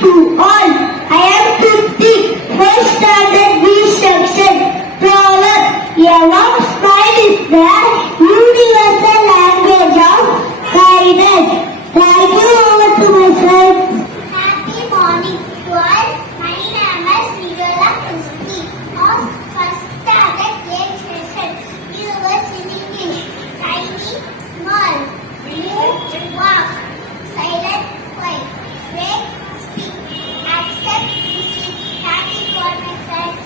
to all. I am Kritik, first standard B section. Proverb. A warm smile is the universal language of kindness. Thank you. Over to my friend. Happy morning to all. My name is Nicola Christie of First Standard Grade Session. Universe in English. Tiny, small, move, walk, silent, quiet, break, speak, accept, receive. Thank you for my friends.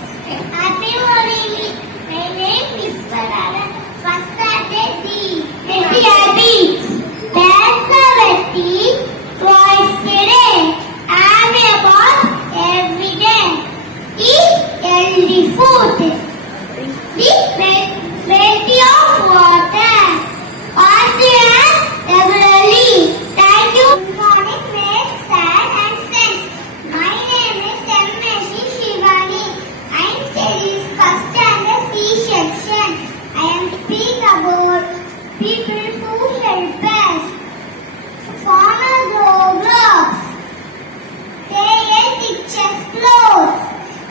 Happy morning. My name is Parana. First Standard D. Happy. Personality. Twice a day. I'm about every day. Eat healthy food. Drink plenty of water. Wash your hands regularly. Thank you. Good morning, mates, sir, and friends. My name is M.S. Shivani. I am studying first standard C section. I am speaking about people who help us. Farmer grow crops. They eat pictures clothes.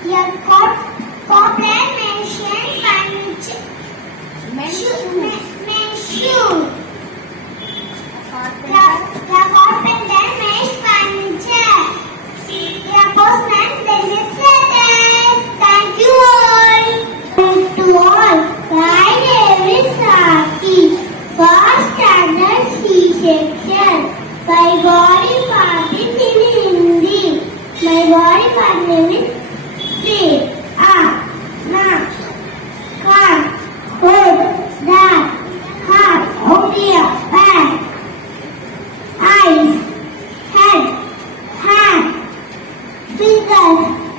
A proclamation furniture. Shoe. The carpenter makes furniture. The postman delivers letters. Thank you all. To all. My name is Saki. First standard C section. My body part is in Hindi. My body part name is feet, arm, mouth, heart, foot, neck, heart, ear, back, eyes, head, hand, fingers,